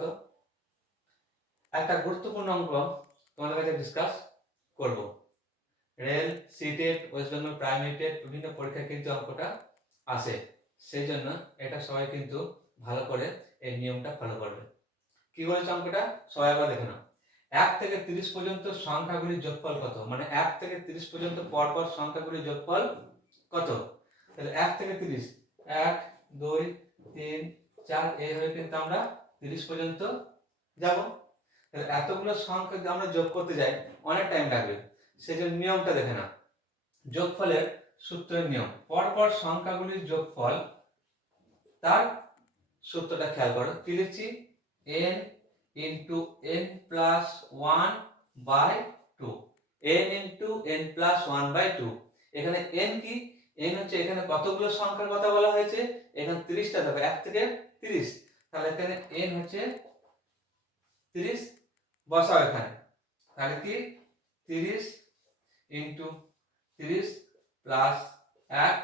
কত একটা গুরুত্বপূর্ণ অঙ্ক তোমাদের কাছে ডিসকাস করব। Rail, CTET, west Bengal primary বিভিন্ন পরীক্ষায় কিন্তু অঙ্কটা আসে সেই জন্য এটা সবাই কিন্তু ভালো করে এই নিয়মটা ফলো করবে। কি বলেছে অঙ্কটা? সবাই আবার দেখে নাও। এক থেকে তিরিশ পর্যন্ত সংখ্যাগুলির যোগফল কত? মানে এক থেকে তিরিশ পর্যন্ত পরপর সংখ্যাগুলির যোগফল কত? তাহলে এক থেকে তিরিশ। এক, দুই, তিন, চার এইভাবে কিন্তু আমরা তিরিশ পর্যন্ত যাব। তাহলে এতগুলো সংখ্যা যদি আমরা যোগ করতে যাই, অনেক টাইম লাগবে। সেই জন্য নিয়মটা দেখে না যোগফলের সূত্রের নিয়ম। পরপর সংখ্যাগুলির যোগফল, তার সূত্রটা খেয়াল করো। লিখছি N into N plus one by two N into N plus one by two এখানে এন কি? এন হচ্ছে এখানে কতগুলো সংখ্যার কথা বলা হয়েছে? এখানে তিরিশটা দেবে এক থেকে তিরিশ। তাহলে এখানে এন হচ্ছে তিরিশ, বসাও এখানে। তাহলে কি? তিরিশ ইন্টু তিরিশ প্লাস এক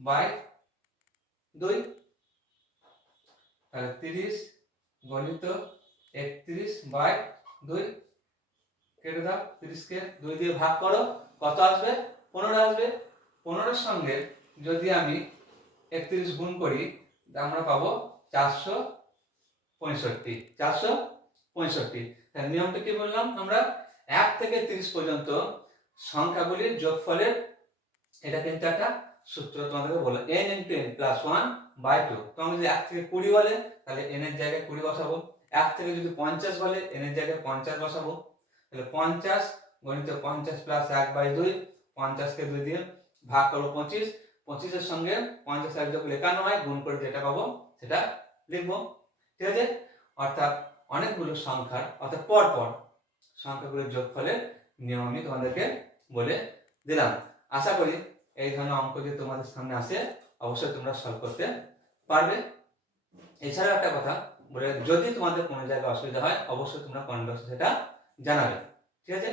বাই দুই। তাহলে তিরিশ গণিত একত্রিশ বাই দুই। কেটে দাও, তিরিশকে দুই দিয়ে ভাগ করো। কত আসবে? পনেরো আসবে। পনেরোর সঙ্গে যদি আমি একত্রিশ গুণ করি আমরা পাবো চারশো পঁয়ষট্টি, চারশো পঁয়ষট্টি। নিয়মটা কি বললাম? আমরা এক থেকে তিরিশ পর্যন্ত সংখ্যাগুলির যোগফলের, এটা কিন্তু একটা সূত্র তোমাদেরকে বললাম N into N plus one by two তোমাকে যদি এক থেকে কুড়ি বলে, তাহলে এন এর জায়গায় কুড়ি বসাবো। এক থেকে যদি পঞ্চাশ বলে এন এর জায়গায় পঞ্চাশ বসাবো। তাহলে পঞ্চাশ গণিত পঞ্চাশ প্লাস এক বাই দুই, পঞ্চাশকে দুই দিয়ে ভাগ করব পঁচিশ। পঁচিশের সঙ্গে পঞ্চাশ এক যোগ একান্ন হয়, গুণ করে যেটা পাবো, সেটা লিখব। ঠিক আছে? অর্থাৎ অনেকগুলো সংখ্যার অর্থাৎ পর পর সংখ্যাগুলোর যোগফলের নিয়ম আমি তোমাদেরকে বলে দিলাম। আশা করি এই ধরনের অঙ্ক যদি তোমাদের সামনে আসে, অবশ্যই তোমরা সলভ করতে পারবে। এছাড়াও একটা কথা বলে যদি তোমাদের কোনো জায়গায় অসুবিধা হয়, অবশ্যই তোমরা কমেন্ট বক্সে সেটা জানাবে। ঠিক আছে?